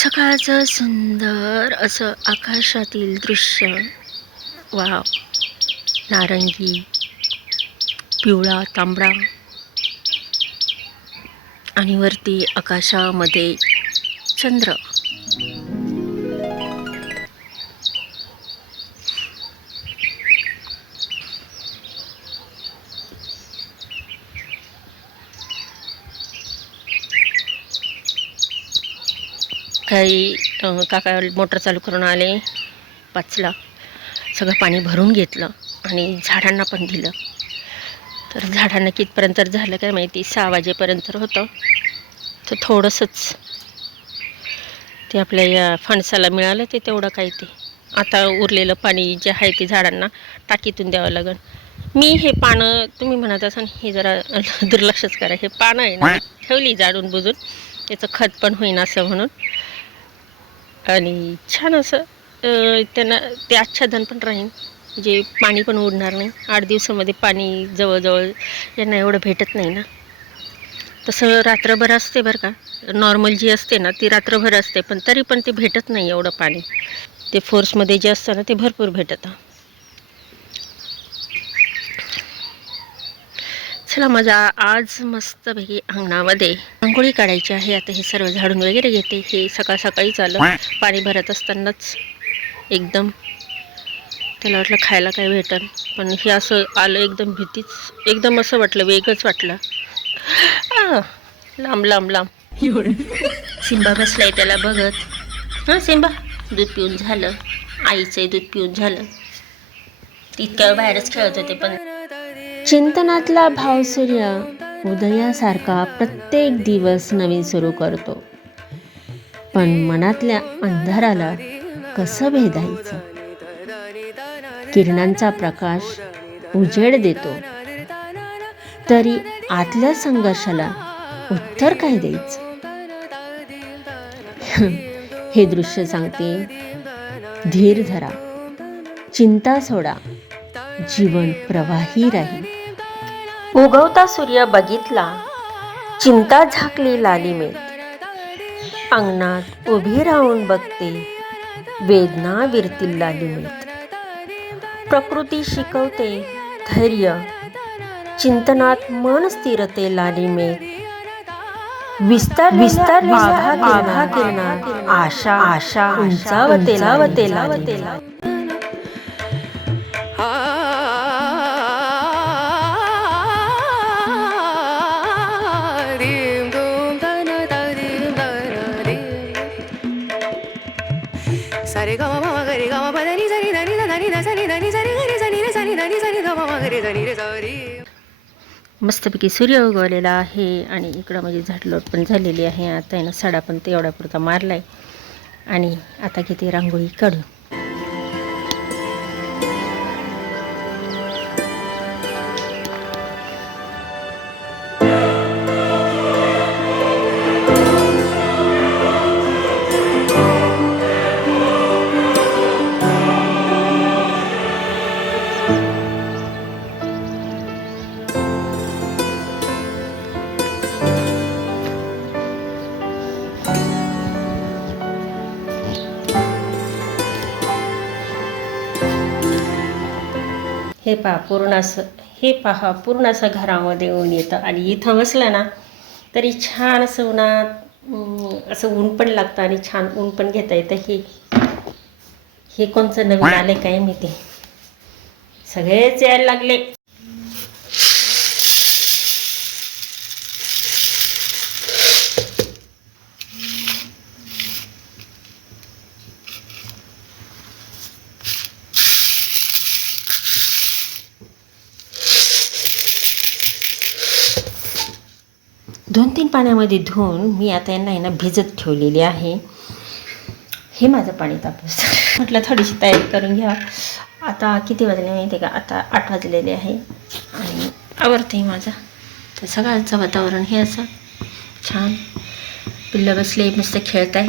सकाळचं सुंदर असं आकाशातील दृश्य. वाव, नारंगी, पिवळा, तांबडा आणि वरती आकाशामध्ये चंद्र. काही काका मोटर चालू करून आले 5ला. सगळं पाणी भरून घेतलं आणि झाडांना पण दिलं. तर झाडांना कितपर्यंत झालं काय माहिती, 6 वाजेपर्यंत होतं. तर थोडंसंच ते आपल्या या फणसाला मिळालं ते तेवढं काही. ते आता उरलेलं पाणी जे आहे ते झाडांना टाकीतून द्यावं लागेल. मी हे पानं तुम्ही म्हणत असाल हे जरा दुर्लक्षच करा, हे पानं आहे ना ठेवली जाडून बुजून, त्याचं खत पण होईन असं म्हणून. आणि छान असं त्यांना ते आच्छादन पण राहील, जे पाणी पण उडणार नाही. 8 दिवसामध्ये पाणी जवळजवळ यांना एवढं भेटत नाही ना. तसं रात्रभर असते बरं का, नॉर्मल जी असते ना ती रात्रभर असते, पण तरी पण ते भेटत नाही एवढं पाणी. ते फोर्समध्ये जे असतं ना ते भरपूर भेटतं. चला, माझा आज मस्तपैकी अंगणामध्ये रांगोळी काढायची आहे. आता हे सर्व झाडून वगैरे घेते. हे सकाळ सकाळीच आलं, पाणी भरत असतानाच एकदम. त्याला वाटलं खायला काय भेटल, पण हे असं आलं एकदम भीतीच, एकदम असं वाटलं, वेगळंच वाटलं. लांब लांब लांब सिंबा बसलाय त्याला बघत. हां सिंबा, दूध पिऊन झालं, आईचं दूध पिऊन झालं. तितक्या बाहेरच खेळत होते. पण चिंतनातला भावसूर्य उदयासारखा प्रत्येक दिवस नवीन सुरू करतो, पण मनातल्या अंधाराला कसं भेदायचं. किरणांचा प्रकाश उजेड देतो, तरी आतल्या संघर्षाला उत्तर काय द्यायचं. हे दृश्य सांगते, धीर धरा, चिंता सोडा, जीवन प्रवाही राहील. उगवता सूर्य बघितला, चिंता झाकली लालिमेत. अंगणात उभी राहून बघते, वेदना विरतील लालिमेत. प्रकृती शिकवते धैर्य, चिंतनात मन स्थिरते लालिमेत. विस्तार विस्तार आभा किरणात आशा आशा उंचावते लालिमेत. सारे ग म गरे ग म पदनी सनी धनी धनी धनी धनी सनी घरी सनी रे सनी धनी सनी ग म गरे धनी रे सरी. मस्तपैकी सूर्य उगवलेला आहे आणि इकडं म्हणजे झाडलोट पण झालेली आहे. आता आहे ना सडा पण तेवढा पुरता मारलाय आणि आता किती रांगोळी काढू. हे पहा पूर्ण असं घरामध्ये ऊन येतं आणि इथं बसलं ना तरी छान असं उन्हात असं ऊन पण लागतं आणि छान ऊन पण घेता येतं. हे कोणचं नवीन आले काय माहिती, सगळेच यायला लागले. 2-3 पाण्यामध्ये धुवून मी आता यांना ना भिजत ठेवलेली आहे. हे माझं पाणी तापस म्हटलं थोडीशी तयारी करून घ्या. आता किती वाजले माहिती आहे का, आता 8 वाजलेले आहे आणि आवरते माझं. तर सकाळचं वातावरण हे असं छान, पिल्लं बसले मस्त खेळत आहे.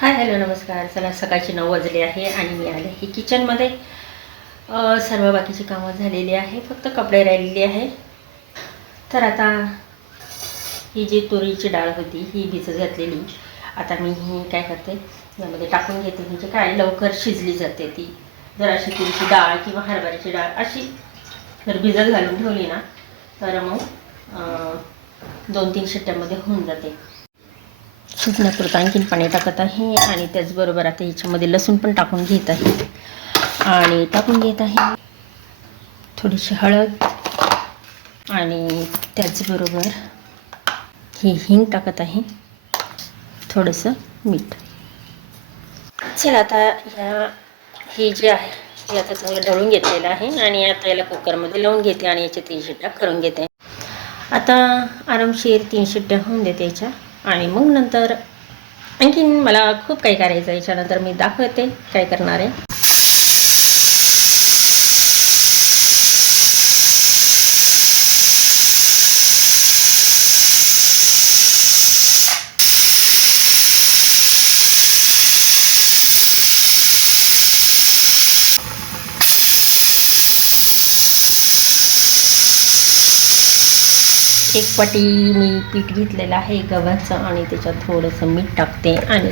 हाय हॅलो नमस्कार. चला, सकाळचे 9 वाजले आहे आणि मी आले ही किचनमध्ये. सर्व बाकीची कामं झालेली आहे, फक्त कपडे राहिलेली आहे. तर आता ही जी तुरीची डाळ होती ही भिजत घातलेली आता मी ही काय करते, यामध्ये टाकून घेते, म्हणजे काय लवकर शिजली जाते ती. जर अशी तुरीची डाळ किंवा हरभऱ्याची डाळ अशी जर भिजत घालून ठेवली ना तर मग 2-3 शिट्ट्यामध्ये होऊन जाते. शिजण्यापुरतं आणखीन पाणी टाकत आहे आणि त्याचबरोबर आता याच्यामध्ये लसूण पण टाकून घेत आहे आणि टाकून घेत आहे थोडीशी हळद आणि त्याचबरोबर ही हिंग टाकत आहे, थोडंसं मीठ. चला आता हे जे आहे हे आता चांगलं ढवळून घेतलेलं आहे आणि आता याला कुकरमध्ये लावून घेते आणि याच्या 3 शिट्ट्या करून घेते. आता आरामशीर 3 शिट्ट्या होऊन देते याच्या आणि मग नंतर आणखीन मला खूप काही करायचं आहे. याच्यानंतर मी दाखवते काय करणार आहे. एक वाटी मी पीठ घेतलेलं आहे गव्हाचं आणि त्याच्यात थोडंसं मीठ टाकते आणि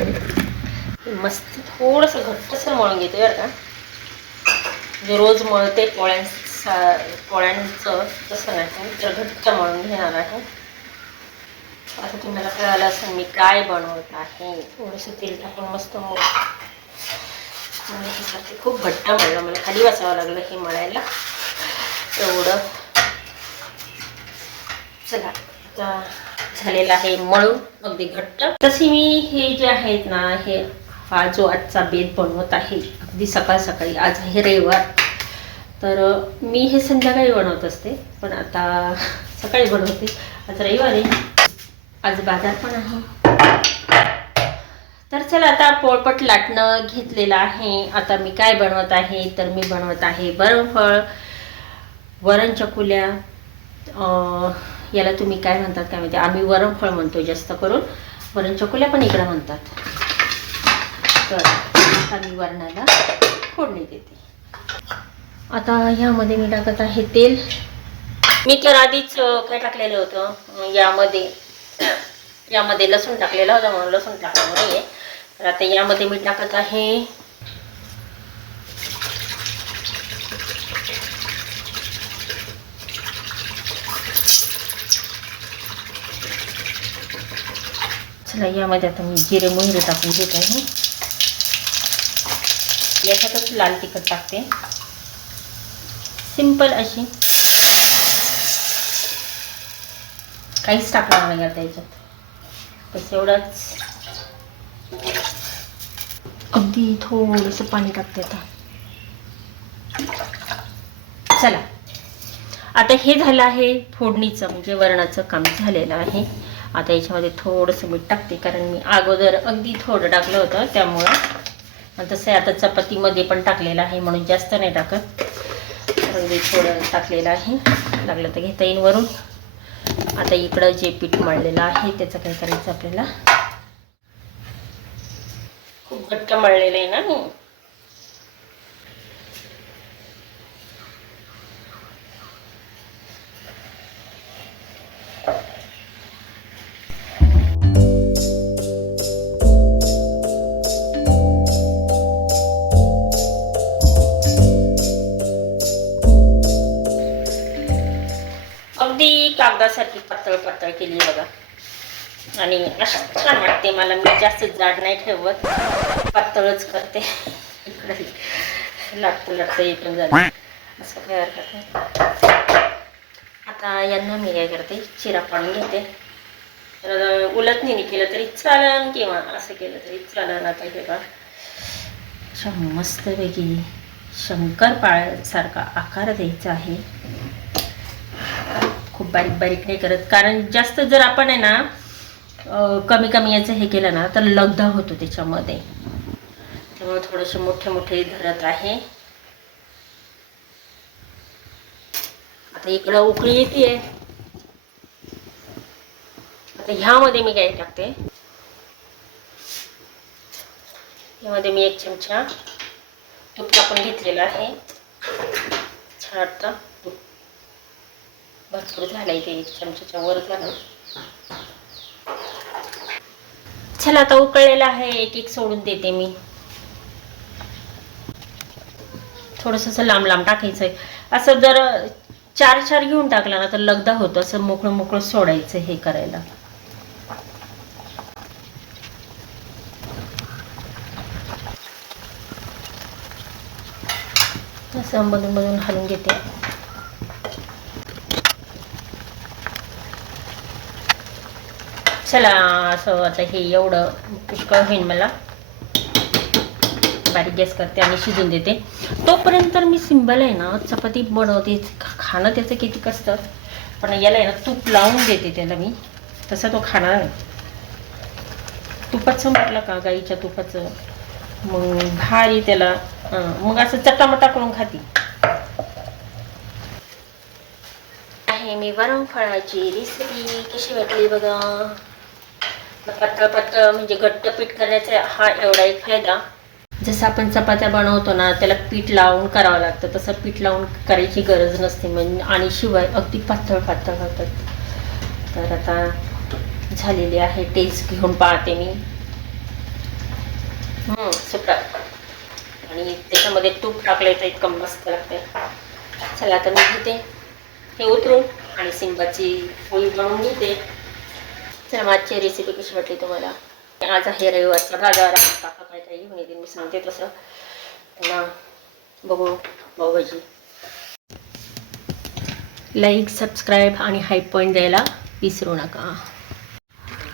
मस्त थोडंसं घट्टसर मळून घेते बरं का. जे रोज मळते पोळ्यांचं तसं नाही, तर घट्ट मळून घेणार आहे. आता तुम्हाला कळालं असं मी काय बनवत आहे. थोडंसं तेल टाकून मस्त खूप घट्ट मळलं, मला खाली बसावं लागलं हे मळायला एवढं. चला आता झालेलं आहे मळून अगदी घट्ट. तशी मी हे जे आहेत ना हा जो आजचा बेत बनवत आहे अगदी सकाळ सकाळी, आज आहे रविवार, तर मी हे संध्याकाळी बनवत असते पण आता सकाळी बनवते. आज रविवार आहे, आज बाजार पण आहे. तर चला आता पोळपट लाटणं घेतलेलं आहे. आता मी काय बनवत आहे तर मी बनवत आहे बरंफळ, वरण चकुल्या, याला तुम्ही काय म्हणतात काय माहिती, आम्ही वरणफळ म्हणतो जास्त करून, वरण चकुल्या पण इकडं म्हणतात. तर आता मी वरणाला फोडणी देते. आता ह्यामध्ये मी टाकत आहे तेल. मी तर आधीच काय टाकलेलं होतं यामध्ये लसूण टाकलेलं होतं म्हणून लसूण टाकलं नाही आहे. तर आता यामध्ये मी टाकत आहे यामध्ये आता मी जिरे मोहरी टाकून घेत आहे. याच्यातच लाल तिखट टाकते, सिंपल अशी, काहीच टाकणार नाही आता याच्यात, बस एवढंच. अगदी थोडंसं पाणी टाकते आता. चला आता हे झालं आहे फोडणीचं, म्हणजे वरणाचं काम झालेलं आहे. आता याच्यामध्ये थोडंसं मीठ टाकते, कारण मी अगोदर अगदी थोडं टाकलं होतं त्यामुळं. तसं आता चपातीमध्ये पण टाकलेलं आहे म्हणून जास्त नाही टाकत, अगदी थोडं टाकलेलं आहे. लागलं तर घेता येईल वरून. आता इकडं जे पीठ मळलेलं आहे त्याचं काय करायचं आपल्याला, खूप घट्ट मळलेलं आहे ना मी. कागदासारखी पातळ पातळ केली बघा, आणि असं छान वाटते मला. मी जास्त जाड नाही ठेवत, पातळच करते. लागतं लागतं इकडून झालं असं काय हरकत नाही. आता यांना मी काय करते, चिरा पाडून घेते. तर उलटणीने केलं तरी चालन किंवा असं केलं तरी चालन. आता हे बघा अशा मस्तपैकी शंकरपाळ्यासारखा आकार द्यायचा आहे. खूप बारीक बारीक नाही करत, कारण जास्त जर आपण आहे ना कमी कमी याचं हे केलं ना तर लगदा होतो त्याच्यामध्ये, त्यामुळे थोडेसे मोठे मोठे धरत आहे. आता इकडं उकळी येते. आता ह्यामध्ये मी काय टाकते, यामध्ये मी 1 चमचा तूप टाकून घेतलेलं आहे. छान वाटतं तूप, भरपूर झालं इथे, 1 चमच्याच्या वर झालं. चला आता उकळलेला आहे, एक एक सोडून देते मी. थोडंसं असं लांब लांब टाकायचं आहे. असं जर चार चार घेऊन टाकला ना तर लगदा होतं. असं मोकळं मोकळं सोडायचं हे करायला. असं मधून मधून हलवून घेते. चला असं आता हे एवढं पुष्कळ होईल मला. बारीक गॅस करते आणि शिजून देते. तोपर्यंत मी सिंबल आहे ना चपाती बनवते. खाणं त्याचं किती असतं, पण याला आहे ना तूप लावून देते त्याला मी. तसा तो खाणार नाही. तुपाचं म्हटलं का, गाईच्या तुपाचं, मग भारी त्याला. मग असं चटामटा करून खाते. आहे मी वरण फळाची रेसिपी. कशी वाटली बघा. पातळ पातळ म्हणजे घट्ट पीठ करण्याचा हा एवढा एक फायदा. जसं आपण चपात्या बनवतो ना त्याला पीठ लावून करावं लागतं, तसं पीठ लावून करायची गरज नसते. म्हणजे आणि शिवाय अगदी पातळ पातळ होतात. तर आता झालेली आहे. टेस्ट घेऊन पाहते मी. सुपर. आणि त्याच्यामध्ये तूप टाकले तर इतकं मस्त लागते. चला आता मी घेते हे उतरून आणि सिंबाची पोळी बनवून घेते. चला आजची रेसिपी कशी वाटली तुम्हाला. आज आहे रविवारचा बाजार. काका काय काय घेऊन येते मी सांगते तसं. पुन्हा बघू पावभाजी. लाईक, सबस्क्राईब आणि हाय पॉईंट द्यायला विसरू नका.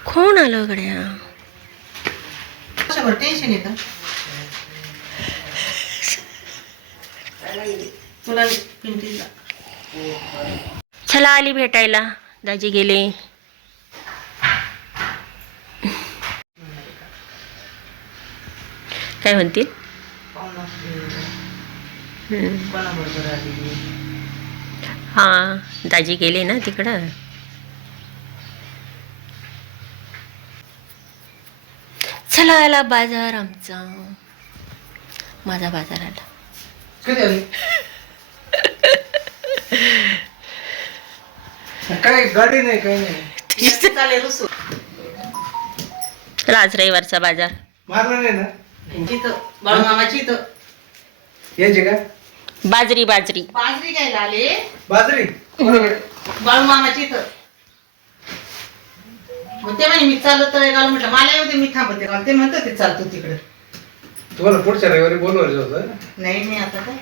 कोण आलं गड्या. टेन्शन आहे का तुला. चला आली भेटायला. दाजी गेले. काय म्हणतील. हा दाजी गेले ना तिकडं. चला आला बाजार आमचा. माझा बाजार आला. काय गाडी नाही काही नाही चालेल रुसू. आज रविवारचा बाजार. मारला नाही ना तिथं बाळूमामाची. इथं यांची का बाजरी बाजरी बाजरी घ्यायला आले. बाजरी बाळूमामाची इथं. मग ते म्हणे मी चालत घालून म्हटलं मला येऊ दे मी थांबते. ते म्हणतो ते चालतो तिकडे. तुम्हाला पुढच्या रविवारी बोलवायचं होतं. नाही नाही आता काय.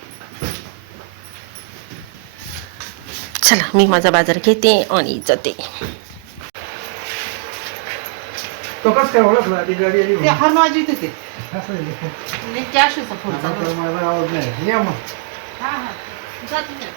चला मी माझा बाजार घेते आणि जाते. तो कसं काय ओळखला ती गाडी आली. ते हरमाजी होते ते. कॅशचा फोन चालू. मला आवाज नाही. या मग. हा हा जाते.